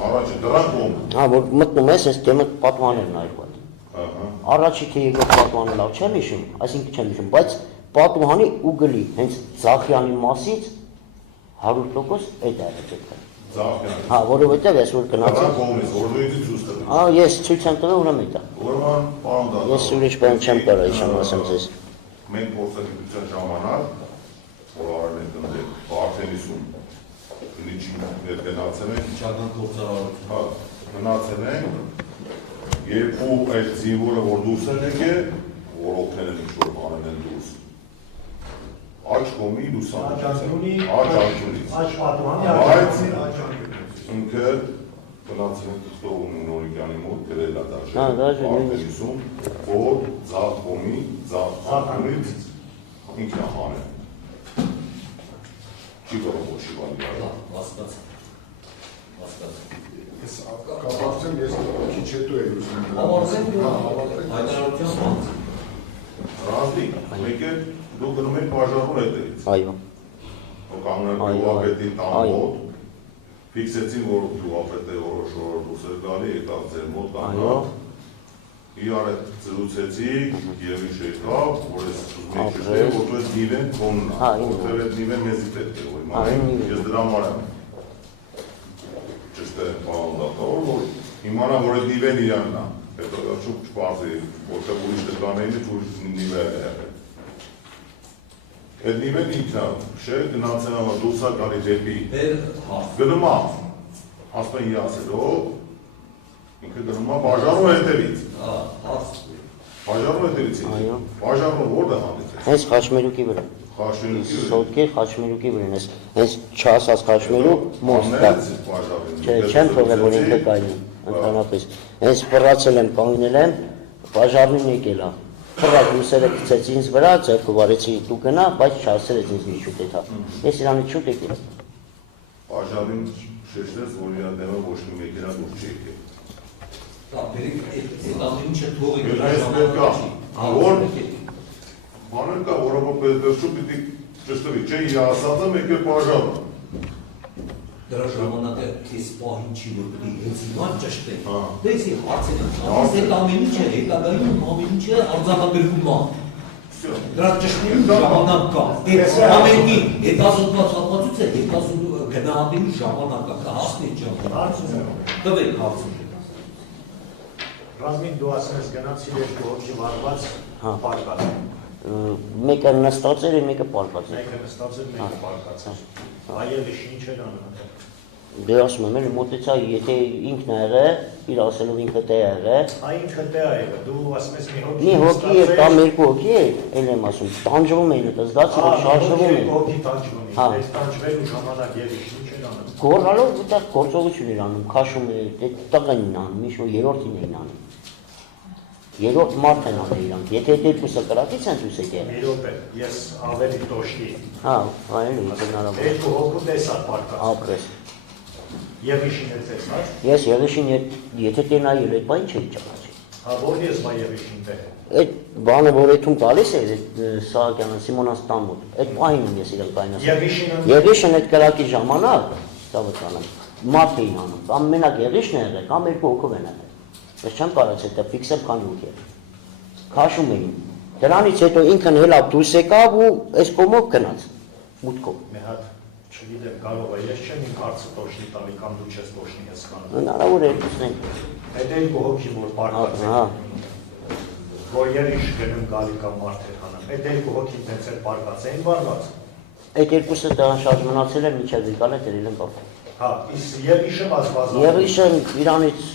Առաջը դրան կողմ։ Հա, որ մտնում ես, այս դեմը պատուհաններն այրված։ Առաջի թե երկրորդ պատուհանը լավ չեմ հիշում, այսինքն չեմ հիշում, բայց պատուհանի ու գլի հենց Ձախյանի մասից 100% այդ է եղել։ Ձախյանը։ Հա, որովհետև ես որ գնացի։ Դրան կողմից, որ դու ինձ ցույց տվի։ Հա, ես ցույց եմ տվել, ուրեմն դա։ Ուրեմն, պարոն դատավոր։ Ես ուրիշ բան չեմ կարող իշամ ասեմ ձեզ։ Մենք փորձագիտության ժամանակ, որ արել ենք ընդ Արտեմիսում, քնիչի հետ գնացել ենք, Իջական փորձարարություն։ հա, գնացել ենք, երկու այդ զինվորը որ դուրս են եկել, որ օգնել են ինչ-որ բանել են դուրս։ Աջ կողմի լուսամուտից, աջ աջունից։ Աջ պատուհանի Բայց աջունից։ ինքը գնացել ենք Տողունի Նորիկյանի մոտ գրել է Հա, դաժե, Արտեմիսում, որ ձախ կողմի, ձախ աջունից ինքն է հանել։ Չի կարող ոչի բանի արել։ Հասկաց։ Ես կապակցեմ, ես քիչ հետո եմ ուզում։ Հավաքեմ հայտարարության բանց։ Ռազմի, մեկ է դու գնում եք բաժարում հետերից։ Այո։ Որ կանգնել գյուղապետին տան մոտ, ֆիքսեցին, որ գյուղապետը որոշ որ դուրս էր գալի, եկավ ձեր մոտ կանգնավ, իրար հետ զրուցեցիք և ինչ եկավ, որ ես ուզում եք ճշտել, որ դու ես նիվեն քոնն է, որտեղ այդ նիվեն մեզի պետք է, որ ես դրա համար եմ ճշտել պարոն դատավոր, որ իմանա, որ այդ նիվեն իրանն է, հետո շուտ չպարզի, որտեղ ուրիշ դրանեինից ուրիշ նիվեր է եղել։ Այդ նիվեն ինքն է, չէ, գնացել ամա դուրս է գալի դեպի գնում է, ասպեն ասելով, ինքը գնում է բաժարում հետևից։ Բաժարում հետևից ինքը։ Բաժարում որտեղ հանդիպ է։ Հենց Խաչմերուկի վրա։ Խաչմերուկի վրա։ Սոտկեր Խաչմերուկի վրա, հենց չասած Խաչմերուկ մոտ կա։ Չէ, չեմ թողել, որ ինքը կայնի, ընդհանրապես։ Հենց պռացել եմ, կանգնել եմ, բաժարնին եկել է։ Փռակ լուսերը գցեց ինձ վրա, ձեռքը վարեցի դու գնա, բայց չասերեց ինձ մի շուտ էթա։ Ես իրանից շուտ եկել։ Բաժարին շեշտեց, որ իրա դեմը ոչ մի մեքենա դուրս չի եկել։ Դա բերեք այդ ամենին չթողի որ բաներ կա, որով շուտ պիտի ճշտվի, չէ, իր ասածը մեկ է բաժարում։ Դրա ժամանակը քեզ պահին չի, որ պիտի հենց հիմա ճշտեք։ Դες հարցեր են, այդ ամեն ինչը հետագայում ամեն ինչը արձանագրվում է։ Դրա ճշտելու ժամանակ կա։ Այդ ամենի հետազոտված հատվածը գնահատելու ժամանակը կա, հասնի ժամանակ։ Տվեք հարցը։ Ռազմին դու ասում ես գնացիր երկու հոգի վարված պարկած։ Մեկը նստած էր, մեկը պարկած էր։ Մեկը նստած էր, մեկը պարկած էր։ Այելիշ ինչ էր անում։ Դե ասում եմ, մոտեցա, եթե ինքն է եղել, իր ասելով ինքը տե է եղել։ Ինքը տե է եղել, դու ասում ես մի հոգի։ Մի հոգի է, կամ երկու հոգի է, էլ եմ ասում, տանջվում էին, զգացի, որ շարժվում էին։ Հոգի տանջվում էին, այս տանջվելու ժամանակ Եվիշ ինչ էր անում։ Գոռալով այդտեղ գործողություն էր անում, քաշում էր, այդ տղեն էին անում, ինչ որ երրորդին էին անում։ Երրորդ մարդ են անել իրանք, եթե այդ երկուսը կրակից են դուրս եկել։ Մի րոպե, ես ավելի տոշտի։ Հա, այլ հնարավոր։ Երկու հոգու տեսա պարկած։ Ապրես։ Եվիշին էլ տեսա։ Ես Եվիշին եթե տենայել այդ բան չէի ճանաչի։ Հա, որ ես բա Եվիշին տեղ։ Այդ բանը, որ այդում տալիս է, Սահակյանը, Սիմոնաց տան մոտ, այդ պահին եմ ես իրան կայնասում։ Եվիշին այդ կրակի ժամանակ, ծավոքանում, մարդ էին անում, կամ մենակ Եվիշն է եղել, կամ երկու հոգով են եղել։ Ես չեմ կարած հետը ֆիքսել քանի հոգի է։ Քաշում էին։ Դրանից հետո ինքն հելավ դուրս եկավ ու այս կողմով գնաց, մուտքով։ Մի հատ չգիտեմ, կարող է, ես չեմ իմ հարցը տոշնի տալի կամ դու չես տոշնի ես կանում։ Հնարավոր է երկուսն են։ Այդ երկու հոգի որ պարկած են, որ Եվիշ գնում գալի կամ մարդ է հանում, այդ երկու հոգին տենց էլ պարկած էին վարված։ Այդ երկուսը շարժ մնացել են միջև եկալ է դրել են բախ։ Հա, իսկ Եվիշը բազբազա։ Եվիշը իրանից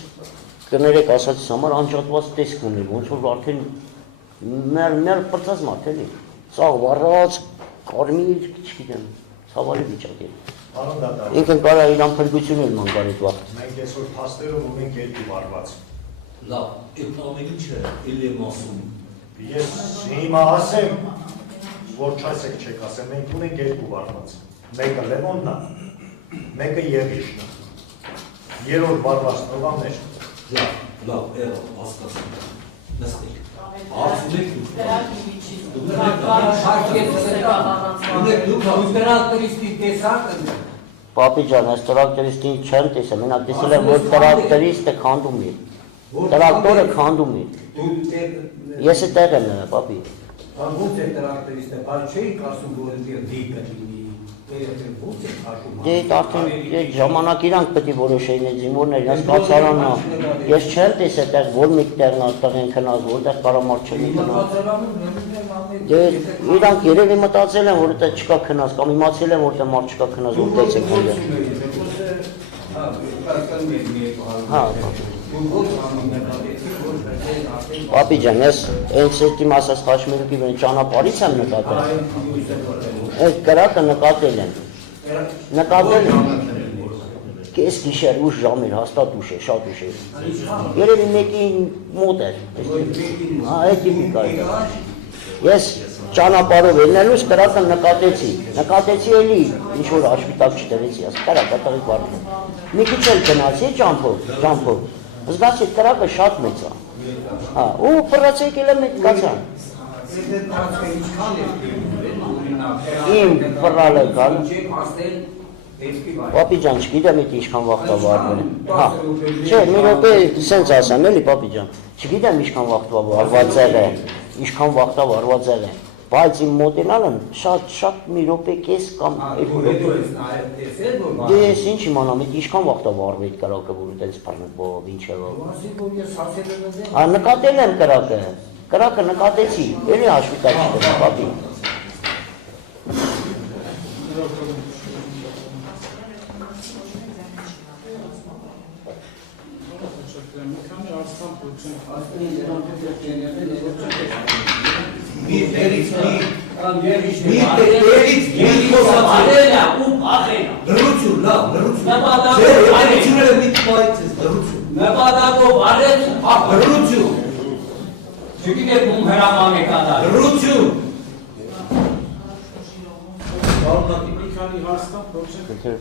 կներեք ասածից համար անջատված տեսք ունի, ոնց որ արդեն մեր պրծած մարդ էլի, սաղ վառած, կարմիր, չգիտեմ, ցավալի վիճակ է։ Ինքն կարա իրան փրկություն էլ ման գար այդ վաղ։ Մենք այսօր փաստերով ունենք երկու վարված։ Լավ, այդ ամեն ինչը էլ եմ ասում։ Ես հիմա ասեմ, որ չասեք չեք ասեմ, մենք ունենք երկու վարված։ Մեկը Լևոնն է, մեկը Եվիշն է։ Երրորդ վարվածն ով է։ Լավ, հասկացա։ Նստեք։ Հարցնեք դուք։ Դուք օպերատորիստի տեսակ Պապի ջան, այս տրակտորիստին չեմ տեսել, մենակ տեսել եմ, որ տրակտորիստը քանդում է։ Տրակտորը քանդում է։ Ես այդտեղ եմ նրա, պապի։ Ո՞նց է տրակտորիստը, բայց չէի կարծում, որ դիպը լինի։ Դե արդեն ժամանակ իրանք պետք է որոշեին այդ զինվորները, իրենց կացարանն է։ Ես չեմ տեսել այդտեղ որ մի տեղն է տղեն քնած, որտեղ կարամարդ չունի քնած։ Դե իրանք երևի մտածել են, որ այդտեղ չկա քնած, կամ իմացել են, որտեղ մարդ չկա քնած, որ տեսեք որտեղ։ Պապի ջան, ես այս իմ ասած խաչմերուկի վրա ճանապարհից եմ նկատել։ Այդ կրակը նկատել եմ։ Նկատել եմ։ Կես գիշեր ուշ ժամ էր, հաստատ ուշ է, շատ ուշ է։ Երևի մեկի մոտ էր։ Հա, այդ տիպիկա է։ Ես ճանապարհով ելնելուց կրակը նկատեցի։ Նկատեցի էլի ինչ որ աշվիտակ չտվեցի, ասա կրակը տղիկ վարդում։ Մի քիչ էլ գնացի ճամփով։ Զգացի կրակը շատ մեծ է։ Հա, ու ֆրացեք էլ եմ կացան։ Իմ ֆրալը կան։ Պապի ջան, չգիտեմ էդ ինչքան վաղտա վարվել։ Հա։ Չէ, մի րոպե սենց ասեմ էլի պապի ջան։ Չգիտեմ ինչքան վաղտա վարված եղե, ինչքան վաղտա վարված եղե։ Բայց իմ մոտենալն շատ մի րոպե կես կամ 2 րոպե։ Դե ես ինչ իմանամ, էդ ինչքան վաղտա վարվի այդ կրակը, որ այդպես բով, ինչ եղավ։ Հա, նկատել եմ կրակը։ Կրակը նկատեցի, էլի հաշվիտակ չտվա, պապի։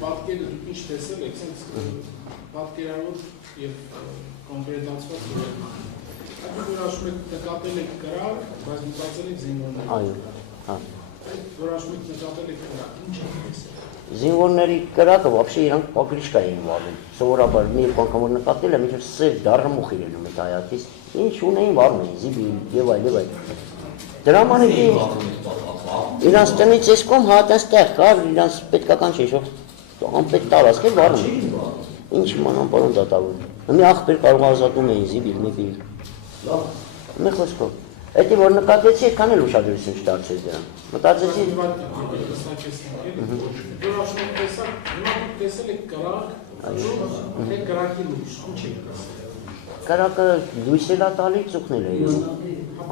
Պատկերը դուք ինչ տեսել եք, պատկերավոր և կոնկրետացված Այդ որ ասում եք նկատել եք կրակ, բայց մտածել եք զինվորների։ Այո, հա։ Այդ որ ասում եք նկատել եք կրակ, ինչ եք տեսել։ Զինվորների կրակը вообще իրանք պակրիշկա էին վարում։ Սովորաբար մի անգամ որ նկատել եմ, ինչ-որ սև դառնմուխ իրենում այդ հայացից, ինչ ունեին վարում էին, զիբիլ եւ այլ։ Դրա մանիքի իրանց տնից այս կողմ հա այդտեղ կար, իրանց պետքական չէ, շո անպետք տարածք էր վարում։ Ինչ իմանամ, պարոն դատավոր։ Մի ախպեր կարող ազատում էին զիբիլ, միբիլ։ Մի խոսքով։ Էդի որ նկատեցի, այդքան էլ ուշադրություն չդարձրի դրան։ Մտածեցի Որ ասում եք տեսել եք կրակ, այդ կրակի լույս, ինչ եք տեսել։ Կրակը լույս էլ տալի, ծուխնել է։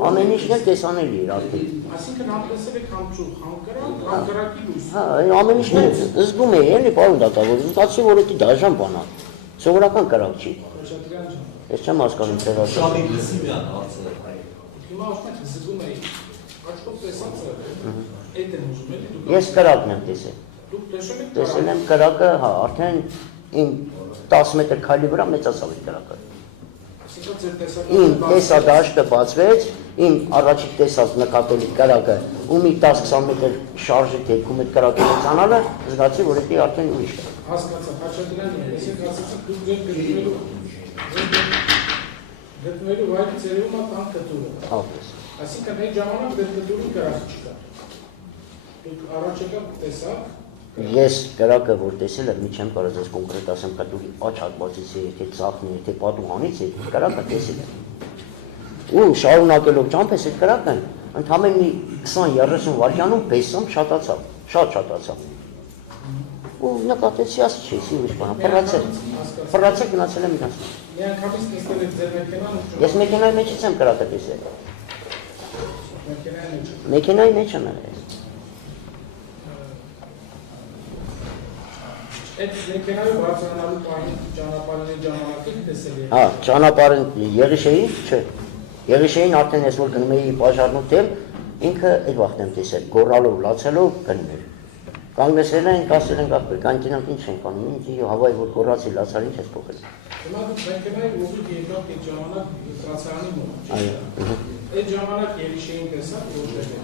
Ամեն ինչն էլ տեսանելի էր արդեն։ Այսինքն համ տեսել եք համ ծուխ, համ կրակ, համ կրակի լույս։ Հա, ամեն ինչն էլ զգում էի, էլի պարոն դատավոր, զգացի որ դա դաժան բան է։ Սովորական կրակ չի։ Ես չեմ հասկանում դրա։ Շամի լսի մի հատ հարցը։ Հիմա ասում եք զգում էի։ Աչքով տեսած այդ եմ ուզում էլի դուք։ Ես կրակն եմ տեսել։ Դուք տեսել եք։ Տեսել եմ կրակը, հա, արդեն իմ 10 մետր քայլի վրա մեծացավ այդ կրակը։ Իմ տեսադաշտը բացվեց, իմ առաջի տեսած նկատելի կրակը ու մի 10-20 մետր շարժի դեպքում այդ կրակը մեծանալը, զգացի, որ դա արդեն ուրիշ է։ Հասկացա, Խաչատրյան, ես ասացիք դուք ձեր գտնվելու վայրի ծերևում է տան կտուրը։ Ահա։ Այսինքն այդ ժամանակ դեր կտուրի կրակ չկա։ Դուք առաջ եկաք տեսաք։ Ես կրակը որ տեսել եմ, մի չեմ կարող ես կոնկրետ ասեմ, կտուրի աչ հատվածից է, թե ծախնի, թե պատուհանից է, կրակը տեսել եմ։ Ու շարունակելով ճամփես այդ կրակը, ընդամենը մի 20-30 վայրկյանում բեսամ շատացավ, շատ շատացավ։ Ու նկատեցի ասի չէ, ուրիշ բան, ֆրացել գնացել եմ իրանց։ Մի անգամից տեսել եք ձեր մեքենան։ Ես մեքենայի մեջից եմ կրակը տեսել։ Մեքենայի մեջ եմ եղել։ Այդ մեքենայով բարձրանալու պահին ճանապարհի ժամանակ եք տեսել։ Հա, ճանապարհին Եղիշեի, չէ։ Եղիշեին արդեն ես որ գնում էի բաժարնու դեմ, ինքը այդ վաղտ եմ տեսել, գոռալով, լացելով գնում էր։ Կանգնեցել են, ասել են ախպեր, կանտինակ ինչ ենք անում, ինչ հավայ որ գոռացի, լացար ինչ ես փոխել։ Հիմա դուք մեքենայի ուղիղ եկաք այդ ժամանակ տրացարանի մոտ։ Այո։ Այդ ժամանակ Եղիշեին տեսաք որտեղ էր։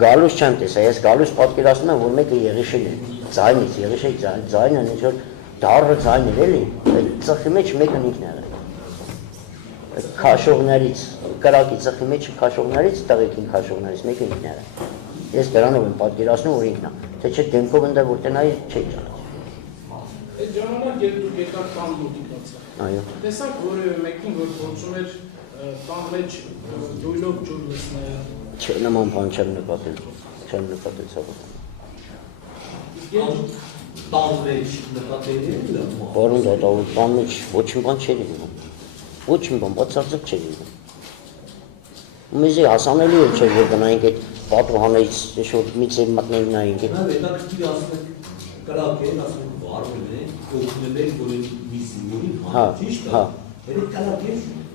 Գալուս չեմ տեսա, ես գալուս պատկերացնում եմ, որ մեկը Եղիշին է։ ձայնից, Եղիշեի ձայնը ինչ որ դառը ձայն էր էլի, այդ ծխի մեջ մեկն ինքն եղել։ Այդ քաշողներից, կրակի ծխի մեջ քաշողներից, տղեկին քաշողներից մեկն ինքն եղել։ Ես դրանով եմ պատկերացնում, որ ինքն է, թե չէ դեմքով ընդդեմ որ տնայի չէի ճանաչում։ Այդ ժամանակ երբ դուք եկաք տան մոտիկ ացա։ Այո։ Տեսակ որևէ մեկին, որ փորձում էր տան մեջ դույլով ջուր լցնել։ Չէ, նման բան չեմ նկատել ցավոք։ Տան մեջ նկատել եք լավ։ Պարոն դատավոր, տան մեջ ոչ մի բան չէր լինում։ Ոչ մի բան, բացարձակ չէր լինում։ Մեզի հասանելի էր չէ, որ գնայինք այդ պատուհանից ինչ-որ մի ձև մտնենք նայինք։ Նա հետաքրքիր ասում եք կրակ են, ասում եք վարվել են, օգնել եք, որ մի զինվորին ճիշտ է։ Այդ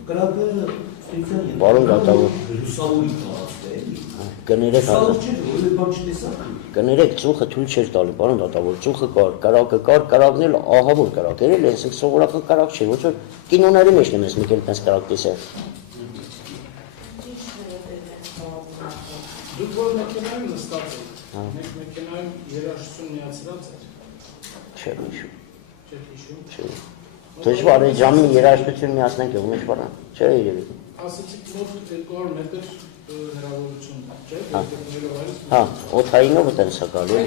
կրակը ստիցան են։ Պարոն դատավոր, լուսավորի տարածքը էլի։ կներեք կներեք ծուխը թույլ չէր տալի, պարոն դատավոր, ծուխը կար, կրակն էլ ահավոր կրակ էր, էլ այսինքն սովորական կրակ չէր, ոչ որ կինոների մեջ եմ ես մի կերպ այս կրակ տեսել։ Դուք որ մեքենայում նստած եք, մեկ մեքենայում երաժշտություն միացրած եք։ Չեմ հիշում։ Չեք հիշում։ Չէ։ Դժվար է ժամին երաժշտություն միացնենք ողջ բանը։ Չէ, երևի։ Ասացիք մոտ 200 մետր հեռավորություն, չէ՞, երկրներով այլս։ Հա, օթայինով տենց է գալու։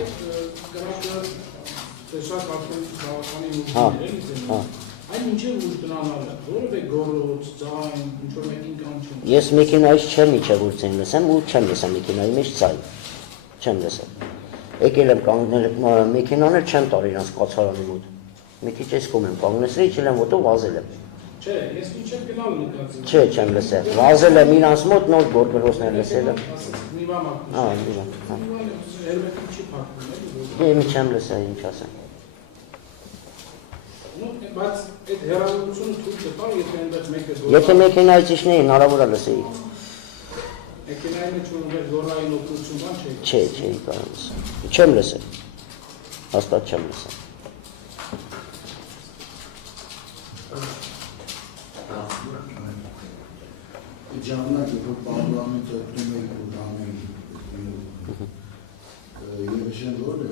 Կրակը տեսակ արդեն բավականին ուժ Հա, էր, էլի ձեզ։ հա։ Այն ինչև ուժ տնանալը, որևէ գոռոց, ձայն, ինչ-որ մեկին կանչում։ Ես մեքենայից չեմ իջել որ ցեն լսեմ ու չեմ լսել մեքենայի մեջ ձայն։ Չեմ լսել։ Եկել եմ կանգնել մեքենան էլ չեմ տար իրանց կացարանի մոտ։ Մի քիչ էս կոմ եմ կանգնեցրի, իջել եմ ոտով վազել եմ։ Չէ, ես ինչև գնալ նկատի։ Չէ, չեմ լսել։ Վազել եմ իրանց մոտ նոր գորգրոսներ լսել եմ։ Ասացիք մի բան ակուշ։ Հա, մի բան։ Հերմետին չի փակվում, էլի։ Դե չեմ լսել, ինչ ասեմ։ Բայց այդ հեռավորությունը թույլ կտա, եթե այնտեղ մեկը Եթե մեքենայից իջնեի, հնարավոր է լսեի։ մեքենայի մեջ որ ուներ գոռային օգնություն բան չէ։ Չէ, չէի կարող լսել։ Չեմ լսել։ Հաստատ չեմ լսել։ Ժամանակ երբ պարլամենտը օգնում եք ու դանում Եղիշեն ո՞ր է։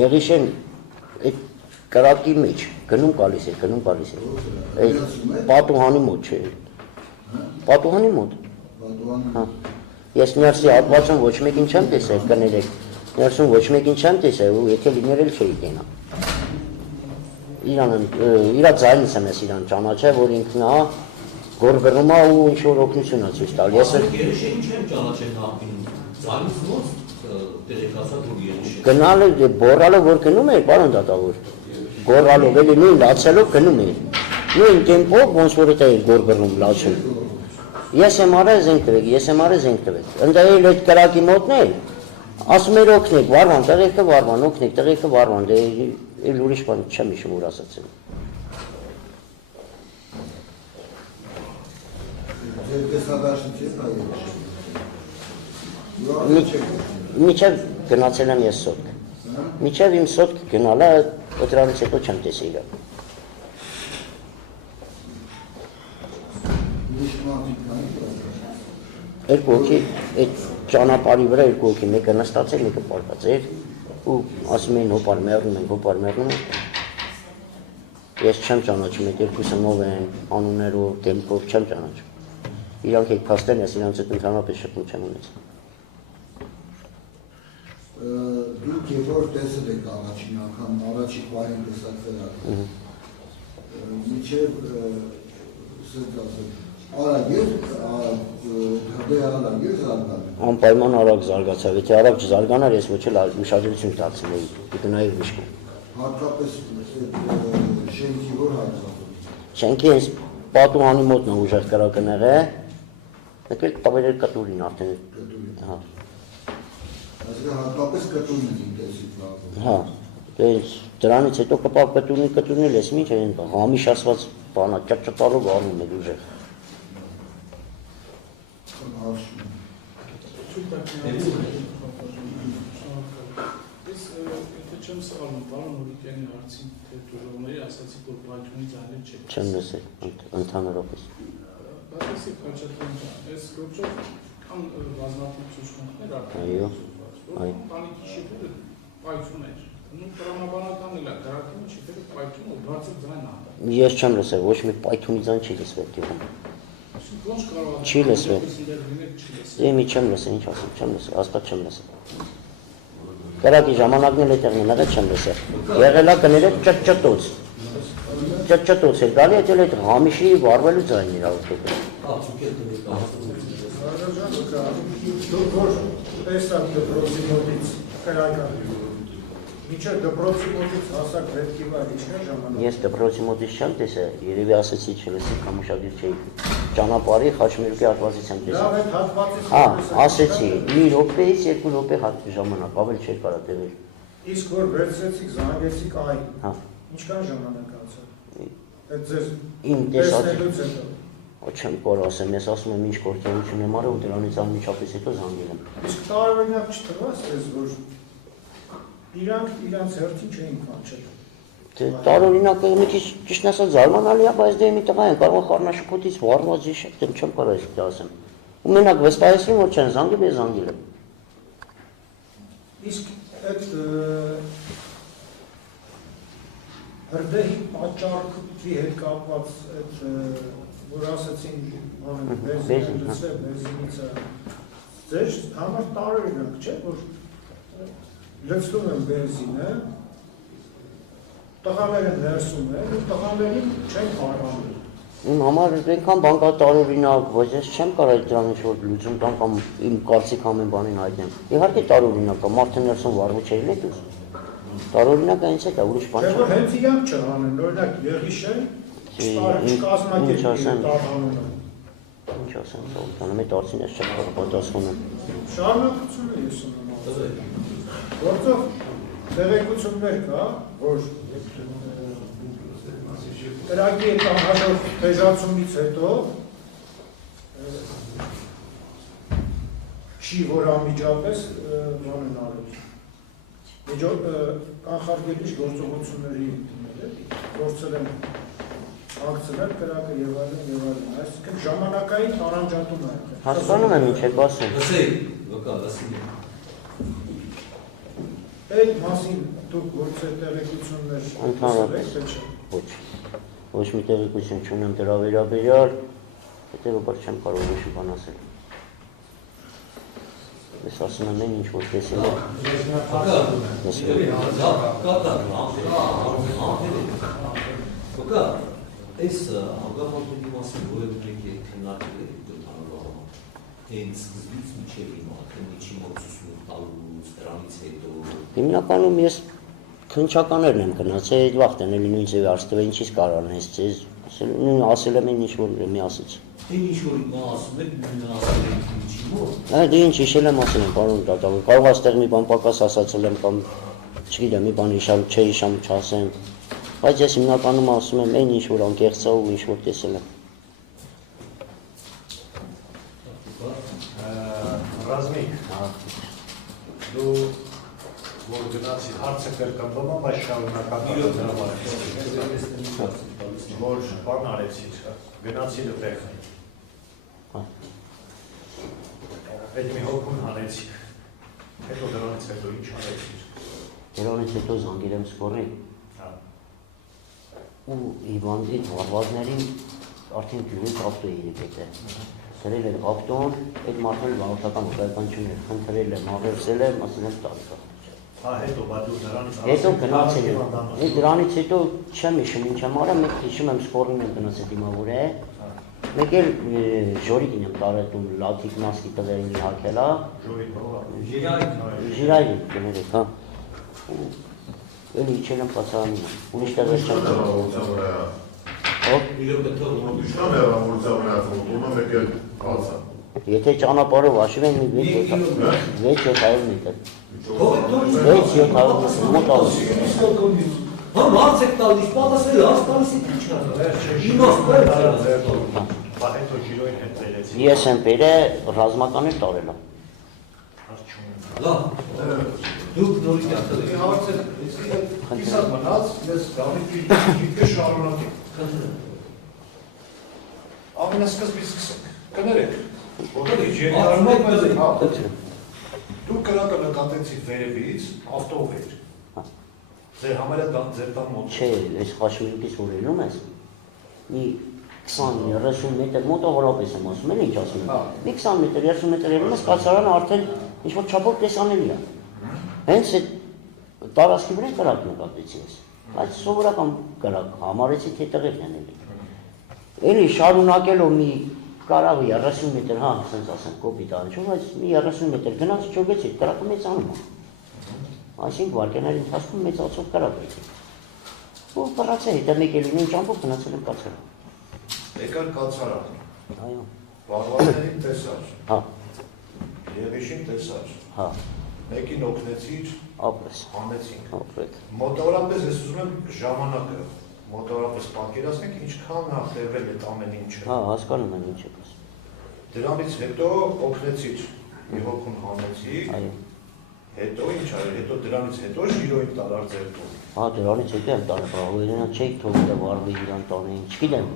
Եղիշեն այդ կրակի մեջ գնում գալիս էր։ Այդ պատուհանի մոտ չէ։ Պատուհանի մոտ։ Հա։ Ես ներսի հատվածում ոչ մեկին չեմ տեսել, կներեք։ Ներսում ոչ մեկին չեմ տեսել ու եթե լիներ էլ չէի տենա։ Իրա ձայնից եմ ես իրան ճանաչել, որ ինքն է գորբերում է ու ինչ-որ օգնություն է ցույց տալ։ Ես Եղիշեին չեմ ճանաչել նախկինում, ձայնից ոնց տեղեկացա, որ Եղիշեն։ գնալը բորալով որ գնում էր, պարոն դատավոր։ Գորալով էլի նույն լացելով գնում էր։ Նույն տեմպով ոնց որ դա էր գորբերում լացում։ Ես եմ արել զենք տվեք։ Ընդդեմ այդ կրակի մոտն է։ Ասում էր օգնեք, վարվան, տեղեկը վարվան, օգնեք, տեղեկը վարվան, դե էլ ուրիշ բան չեմ հիշում որ ասացին։ Ձեր տեսադաշնի չէ Եղիշեն։ Միջև գնացել եմ ես սոտք։ Միջև իմ սոտք գնալը դրանից հետո չեմ տեսել իրան։ Երկու հոգի այդ ճանապարհի վրա երկու հոգի մեկը նստած էր, մեկը պարված էր ու ասում էին հոպար մեռնում ենք։ Ես չեմ ճանաչում այդ երկուսը նով են, անուններով, դեմքով չեմ ճանաչում։ Իրանք եք փաստել, ես իրանց հետ ընդհանրապես շփում չեմ ունեցել։ Դուք երբ որ տեսել եք առաջին անգամ, առաջի պահին տեսած վերակ, միջև սենց ասել, արագ էր, հրդե արագ էր զարգանում։ Անպայման արագ զարգացավ, եթե արագ չզարգանար, ես ոչ էլ ուշադրություն դարձնեի, գնայի ուրիշ կողմ։ Հատկապես շենքի որ հատվածում։ Շենքի այս պատուհանի մոտն է ուժեղ կրակը եղել, եկել տավերել կտուրին արդեն։ Հա։ Այսինքն հատկապես կտուրին ինտեսիվ լավը։ Հա, դրանից հետո կպավ կտուրնի լես ինչ են համիշ ասված բանա, ճաճտալով անում է ուժեղ։ Ես եթե չեմ սխալվում, պարոն Հորիկյանի հարցին թե դուրողների ասացիք, որ պայթյունից այլև չեք։ Չեմ լսել, ընդհանրապես։ Բայց Խաչատրյան ջան, այս գործով կան բազմաթիվ ցուցմունքներ արդեն։ Այո, այո։ Տանիքի շփումը պայթյուն էր։ Ну, տրամաբանական էլ է, կարակում չի, դեպի պայթում ու բարձր ձայն անդա։ Ես չեմ լսել, ոչ մի պայթունի ձայն չի լսվել դիվում։ Ոնց կարող է։ Չի լսվել։ Չի Մի չեմ լսել, ինչ ասեմ, չեմ լսել, հաստատ չեմ լսել։ Կրակի ժամանակն էլ այդտեղն եղել չեմ լսել։ Եղել է կները ճճտոց։ Ճճտոց էր գալի, այդել այդ ղամիշի վառվելու ձայնն էր ավտոկը։ Դուք որ տեսակ դպրոցի մոտից կրական, մինչև դպրոցի մոտից հասակ պետքի վար իչներ ժամանակ։ Ես դպրոցի մոտից չեմ տեսել, երևի ասեցի չլսի կամ ուշադիր չէի։ Ճանապարհի խաչմերուկի հատվածից եմ տեսել։ Լավ, այդ հատվածից Հա, ասեցի, մի րոպեից 2 րոպե ժամանակ, ավել չէր կարա տևել։ Իսկ որ վերցրեցիք, զանգեցիք այն, Հա։ ինչքան ժամանակ անցավ։ Այդ ձեզ Իմ տեսած տեսնելուց հետո։ չեմ կարող ասեմ, ես ասում եմ ինչ գործողություն եմ արել ու դրանից անմիջապես հետո զանգել եմ։ Իսկ տարօրինակ չթվաց ձեզ, որ իրանք իրանց հերթին չէին կանչել։ Տարօրինակը մի քիչ ճիշտ ասած զարմանալի է, բայց դե մի տղա են կարող խառնաշփոթից վառված իշեք, դեմ չեմ կարող այսպես ասեմ։ Ու մենակ վստահեցրին, որ չեն զանգել, ես զանգել եմ։ Իսկ այդ հրդեհի պատճառի հետ կապված այդ որ ասացին բենզին լցրել, բենզինից ձեր համար տարօրինակ չէ, որ լցնում են բենզինը, տղաները ներսում են, ու տղաներին չեն կարողանում։ Իմ համար այնքան բան կա տարօրինակ, բայց ես չեմ կարող դրան ինչ-որ լուծում տամ կամ իմ կարծիք ամեն բանին հայտնեմ։ Իհարկե տարօրինակ է, մարդը ներսում վառվում չէ ելեք դուս։ Տարօրինակը ինձ հետ է, ուրիշ բան չէ։ չէ։ Հենց իրանք չանեն, օրինակ Եղիշեն չկազմակերպի տաղանումը։ Ինչ ասեմ, Սողոմոն, այդ արցին ես չեմ կարող պատասխանել։ Շարունակությունը ես ունեմ։ Որտեղ տեղեկություններ կա, որ կրակի հետ հաջորդ թեժացումից հետո չի որ անմիջապես բանն արել։ Կանխարգելիչ գործողությունների գործել են ակցիաներ կրակը եւ այլն, այսինքն ժամանակային տարանջատում է։ Հասկանում եմ ինչ եք ասում։ Լսեի, վկա, լսի։ Այդ մասին դուք գործել տեղեկություններ Ընդհանրապես ոչ։ Ոչ մի տեղեկություն չունեմ դրա վերաբերյալ, հետևաբար չեմ կարող ոչ մի բան ասել։ Ես ասում եմ ինչ որ տեսել եմ։ Վկա, այս անգամատների մասին որևէ մեկ է քննարկել եք դրանով հենց սկզբից մինչև հիմա, թե միջի մոծություն տալուց, դրանից հետո։ Հիմնականում ես քննչականներն եմ գնացել, այդ վաղտեն էլի նույն ձևի արստվել, ինչից կարող ես ձեզ ասել եմ ինչ որ մի ասեց։ Թե ինչ որ նա ասում եք, նա ասել եք ինչի մոտ։ Դե ինչ հիշել եմ ասել եմ, պարոն դատավոր, կարող աստեղ մի բան պակաս ասացել եմ կամ չգիտեմ, մի բան հիշալ, չհիշամ, չասեմ, բայց ես հիմնականում ասում եմ այն ինչ որ անկեղծ է ու ինչ որ տեսել եմ։ Ռազմիկ, դու որ գնացի հարցը կրկնվում է, բայց շարունակական որ բան արեցիր, գնացի լպեղ։ Այդ մի հոգուն հանեցիք, հետո դրանից հետո ինչ արեցիր։ Դրանից հետո զանգել եմ սպորին ու Իվանի վարվազներին արդեն գյուղից ավտո երիպետ է։ Սրել էր ավտոն, այդ մարդը վաղորդական ուղղական չուներ, խնդրել եմ, աղերսել եմ, ասել եմ տալի։ Հա, հետո բադու դրանից Հետո գնացել եմ, դրանից հետո չեմ հիշում ինչ եմ արել, մեկ հիշում եմ սպորին եմ գնացել դիմավոր է, մեկ էլ ժորիկին եմ տարետում լաթիկ մասկի տղերին հակելա, ժիրայրի կներեք, հա, էլի իչել եմ պացարանին, ուրիշ տեղեր չեմ Եթե ճանապարհով հաշվի են մի 6-700 մետր։ 6-700 մոտ Հա մարդ եք տալիս, պատասել, աստանից եք ինչ հետո ջիրոյին հետ ծերեցի։ Ես եմ բերել ռազմականներ տարել եմ։ Լավ, դուք նորից յատել եք։ Հարցը իսած մնաց, ես գավիթի շարունակեմ։ Ամենասկզբից սկսենք, կներեք, որտեղ դուք կրակը նկատեցիք վերևից, ավտով էր։ Ձեր համարյա ձեր տան մոտ։ Չէ, այս խաչմերուկից որ ելնում ես, մի 20-30 մետր մոտավորապես եմ ասում, էլ ինչ ասում եմ, մի 20 մետր, 30 մետր ելնում ես, կացարանը արդեն ինչ-որ չափով տեսանելի է։ Հենց այդ տարածքի վրա կրակ նկատեցի ես, բայց սովորական կրակ, համարեցի թե տեղերն են էլի։ Էլի շարունակելով մի կարավը 30 մետր, հա, ասենց ասեմ, կոպիտ անջում, բայց մի 30 մետր գնաց չոգեցի, կրակը մեծանում է։ Այսինքն վարկյանների ընթացքում մեծացող կրակ եկի։ Ու պռացե հետը մեկ էլ ինչ ամբող գնացել եմ կացարան։ Եկար կացարան։ Այո։ Վարվարներին տեսար։ Հա։ Եղիշին տեսար։ Հա։ Մեկին օգնեցիր, ապրես։ հանեցինք։ Ապրեք։ Մոտավորապես ես ուզում եմ ժամանակը, մոտավորապես պատկերացնենք ինչքան է տևել այդ ամեն ինչը։ Հա, հասկանում եմ ինչ եք ասում։ Դրանից հետո օգնեցիր, մի հոգուն հանեցիք, Այո։ հետո ինչ արել, հետո դրանից հետո ժիրոյին տարար ձեր տուն։ Հա, դրանից հետո եմ տարել, իրենա չէի թողել է վարվի իրան տանեին, չգիտեմ։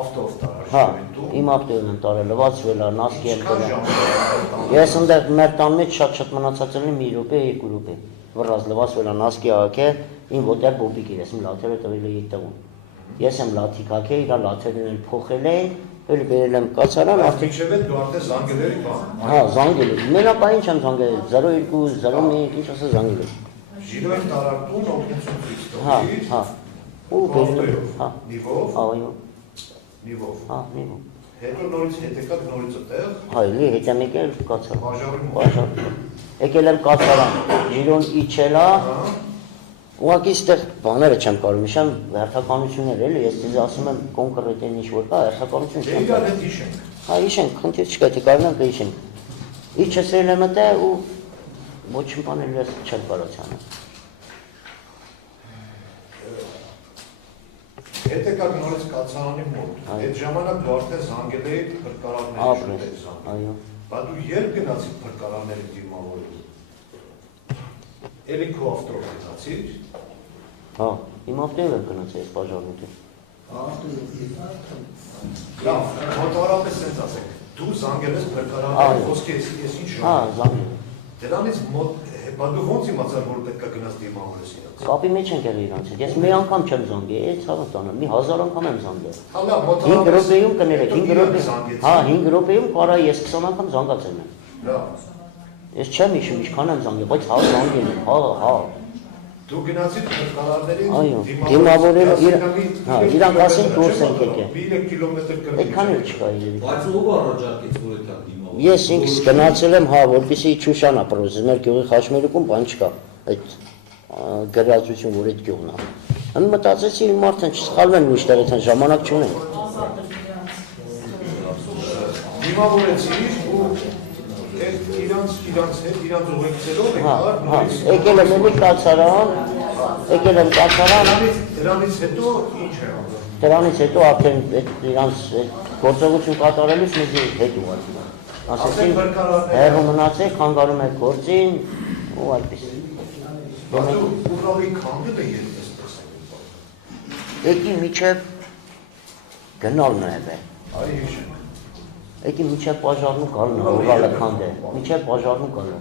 Ավտով տարար Հա, ժիրոյին տուն։ իմ ավտոյով եմ տարել, լվացվել է, նասկի եմ Ինչքան տարել։ ժամանակ։ Ես ընդեղ մեր տան մեջ շատ մնացած եմ մի րոպե, 2 րոպե։ Վրազ լվացվել է, նասկի աղաքել, իմ ոտեր բոբիկ էր, իմ լաթերը տվել էի տղուն։ Ես եմ լաթի կակել, իրա լաթերն էլ փոխել են, էլ բերել եմ կացարան, Բայց արդեն մինչև այդ դու արդեն զանգել էի բան։ հա, զանգել եմ։ Մենակային չեմ զանգել, 02, 01, ինչ ասա զանգել եմ։ Ժիրոյին տարար տուն օգնություն ցույց Հա, տվիր։ հա։ Ու բերել եմ, հա։ Նիվով, Այո, նիվով։ հա, նիվո։ Հետո նորից հետ եկաք նորից այդտեղ, Հա, էլի հետ եմ եկել կացարան։ բաժարում։ Բաժան։ Եկել եմ կացարան, ժիրոն իջել է, ուղղակի ստեղ բաները չեմ կարող հիշեմ, հերթականություններ էլի, ես ձեզ ասում եմ կոնկրետ այն ինչ որ կա, հերթականություն չեմ Իրար կարող։ հետ իշենք։ Հա, իշենք, խնդիր չկա, թե կարող ենք իշենք։ Իջեցրել եմ այդտեղ ու ոչ մի բան էլ ես չեմ կարող անել։ Հետ եկաք նորից կացարանի մոտ։ Այդ ժամանակ դու արդեն զանգել էի փրկարարների Ապրես, շուտ զանգել։ այո։ Բայց դու երբ գնացիր փրկարարների դիմավորելու։ Էլի քո ավտով գնացիր։ Հա, իմ ավտոյով եմ գնացել այս բաժանույթը։ Լավ, մոտավորապես sense ասենք։ Դու զանգել ես փրկարարների խոսքի ես ինչ Հա, ժամանակ։ զանգել։ Դրանից մոտ բա դու ոնց իմացար որ պետք է գնաս դիմավորես իրաց։ Կապի մեջ ենք եղել իրանց հետ։ Ես մի անգամ չեմ զանգել, այդ ցավը տանը, մի 1000 անգամ եմ զանգել։ Հա լավ, 5 րոպեում կներեք, 5 րոպե։ զանգեցի։ Հա, 5 րոպեում կարա ես 20 անգամ զանգացել եմ։ Լավ։ Ես չեմ հիշում ինչքան եմ զանգել, բայց հա զանգել եմ, հա։ Դու գնացիր փրկարարներին Այո, դիմավորել հա, իրանք ասեն դուրս ենք եկել։ 3 կիլոմետր կրկին։ Այդքան էլ չկա իրեն։ Բայց ով առաջարկեց որ այդ դիմավոր։ Ես ինքս գնացել եմ, հա, որպեսզի Չուշանա պրոզը, մեր գյուղի խաչմերուկում բան չկա, այդ գրածություն, որ այդ գյուղն է։ Հենց մտածեցի իմ արդեն չսխալվեն միշտ այդքան ժամանակ չունեն։ Դիմավորեցիր ու այդ իրանց հետ իրանց ուղեկցելով Հա, եկար հա, նորից։ եկել եմ էլի կացարան, եկել եմ կացարան, Դրանից հետո ինչ է անում։ դրանից հետո արդեն այդ իրանց գործողություն կատարելուց մեզ հետ ուղղակի։ Ասեցին, հեռու մնացեք, հանգարում եք գործին ու այդպես։ Բայց դու Ուրալի քանդելը երբ ես տեսել։ Եկի միջև գնալն է եղել։ Այ հիշենք։ Եկի միջև բաժարն ու գալն է, Ուրալը քանդե, միջև բաժարն ու գալը։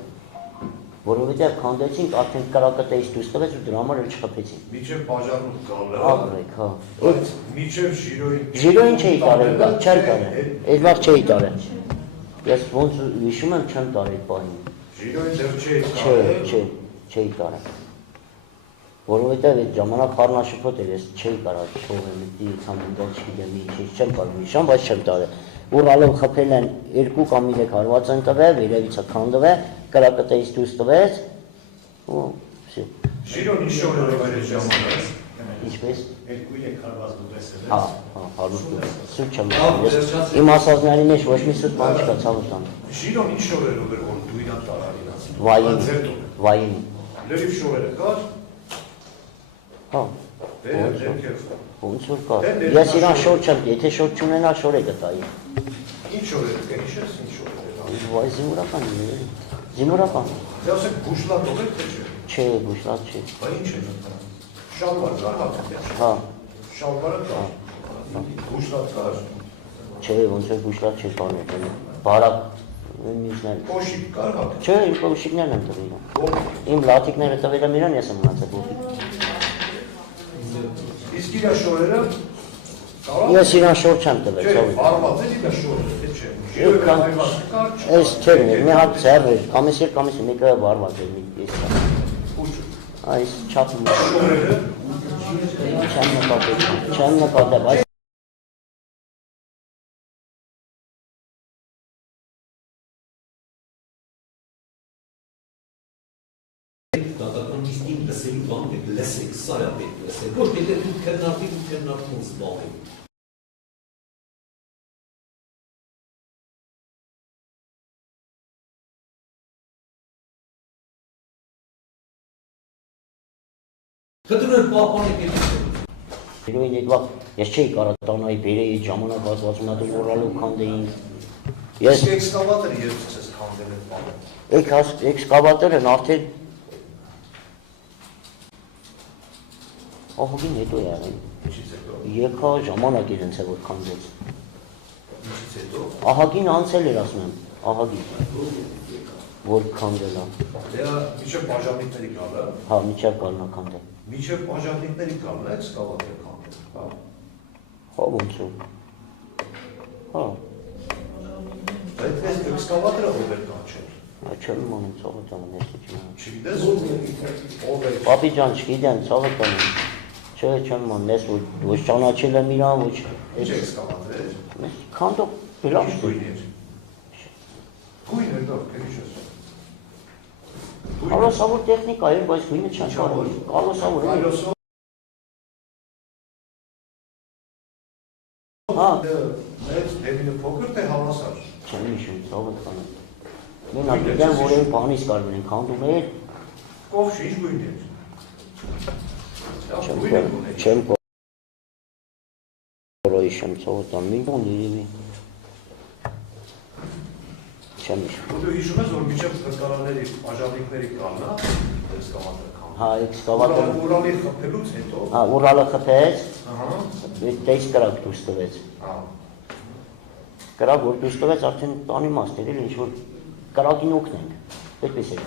Որովհետև քանդեցինք, արդեն կրակը տեից դուրս տվեց ու դրա համար էլ չխփեցին։ Միջև բաժարն ու գալը։ Ապրեք, հա։ Բայց միջև ժիրոյին։ Ժիրոյին չէի տարել, չէր տարել, այդ վաղ չէի տարել։ Ես ոնց հիշում եմ չեմ տարել այդ պահին։ Ժիրոյին դեռ չէի Չէ, չէի տարել։ Որովհետև այդ ժամանակ խառնաշփոթ էր, ես չէի կարող թողել, դի ցամունդալ չգիտեմ ինչ, չեմ կարող հիշամ, բայց չեմ տարել։ Ուրալով խփել են 2 կամ 3 հարված են տվել, երևիցը քանդվել, կրակը տեից դուրս տվեց ու վсё։ Ժիրոն ինչ օր էր այդ ժամանակ։ Ինչպես։ 2-3 հարված դու տեսել ես։ Հա, հարուստ։ Սուտ չեմ ասում։ Իմ ասածների մեջ ոչ մի սուտ բան չկա, ցավը տան։ Ժիրոն ինչ օր էր որ դու իրան տարար իրաց։ Վային։ Լրիվ շորերը կար։ Հա։ Դեր դերքեր։ Ոնց որ կա։ Ես իրան շոր չեմ, եթե շոր չունենա շոր է գտայի։ Ինչ շորերը կա, ինչպես ինչ շորերը։ Վայ զինվորական է։ Զինվորական։ Դե ասեք բուշլատով եք թե չէ։ Չէ, բուշլատ չէ։ Բա ինչ է։ Շալվար կար հա։ Հա։ Շալվարը կար։ Բուշլատ կար։ Չէ, ոնց որ բուշլատ չէ բանը։ Բարակ մյուսներ։ Կոշիկ կար հա։ Չէ, իմ կոշիկներն եմ տվել իրան։ Իմ լաթիկները տվել եմ իրան, ես եմ մնացել բոբիկ։ Իսկ իր շորերը Ես իրան շոր չեմ տվել, չէ, ծովի։ բարված է իր շորերը, թե չէ։ Ժիրովը հայված կար, Այս չէր, մի հատ ծեր էր, կամիսի մեկը բարված էր, ես այս չափում է։ շորերը Չեմ նկատել, այս Դատական նիստին լսելու բան եք լսեք, սա է պետք լսեք, ոչ թե դուք քննարկեք ու քննարկում զբաղեք։ Կտրել պահպանեք եք։ Իրոյին եկվա, ես չէի կարա տանայի բերեի ժամանակ հատվածունատու որալու քանդեին։ Ես իսկ էքսկավատորը երբ սկսես քանդել են բանը։ էքսկավատորն արդեն ահագին հետո է եղել։ Ինչից հետո։ Եկա ժամանակ իրենց է որ քանդեց։ Ինչից հետո։ Ահագին անցել էր ասում եմ, ահագին։ Որ քանդել է։ Դե միջև բաժանիկների գալը, Հա, միջև կալնա քանդել։ միջև բաժանիկների գալը էքսկավատոր քանդել, հա։ Հա ոնց է։ Հա, Այդ էքսկավատորը ով էր կանչել։ չեմ իմանում ծովը տանը ես չեմ։ Չգիտես ով է։ Պապի ջան, չգիտեմ, ծովը տանը։ Չէ, չեմ իմանում, ես ոչ ճանաչել եմ իրան, ոչ Ինչ էքսկավատոր էր։ քանդող բլավ Ինչ գույն էր։ Գույն էր դա, քեզ ես։ Կարոսավոր տեխնիկա էր, բայց գույնը չեն կարող։ Կարոսավոր է։ Այլոսով Հա, այդ դեպինը փոքր թե հավասար։ չեմ հիշում, ծովը տանը։ Մենակ գիտեմ, որ այն բանից կարող են քանդում էր, Կովշ ինչ գույն էր։ չեմ կորոյիշեմ ծովը տան, մի բան երևի։ Չեմ հիշում։ Դու հիշում ես, որ միջև փրկարանների, բաժանիկների կալնա, էքսկավատորը քանդել։ Հա, էքսկավատորը, Ուրալի խփելուց հետո, հա, Ուրալը խփեց, ահա, տես կրակ դուրս տվեց։ հա, Կրակ որ դուրս տվեց, արդեն տանի մաս էր, ինչ որ կրակին օգնենք, այդպես էր